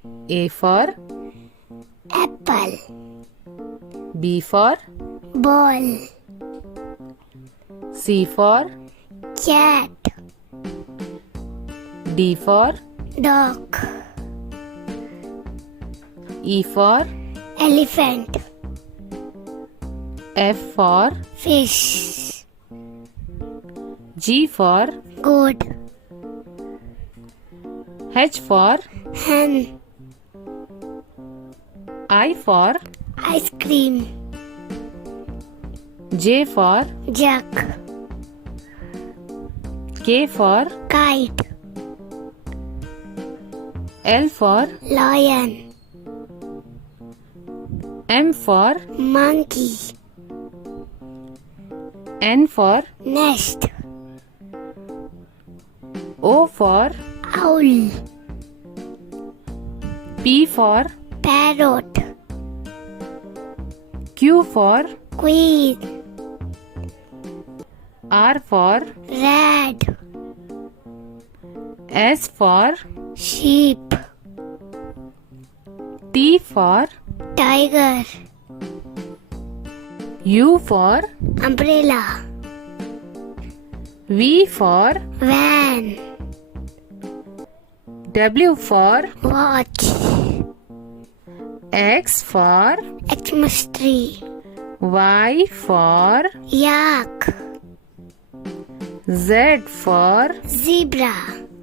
A for apple. B for Ball. C for Cat. D for Dog. E for Elephant. F for Fish. G for Goat. H for Hen. I for Ice cream. J for Duck. K for Kite. L for Lion. M for Monkey. N for Nest. O for Owl. P for Parrot. Q for Queen. R for Rat. S for Sheep. T for Tiger. U for Umbrella. V for Van. W for Watch. X for Xmas tree. Y for Yak. Z for Zebra.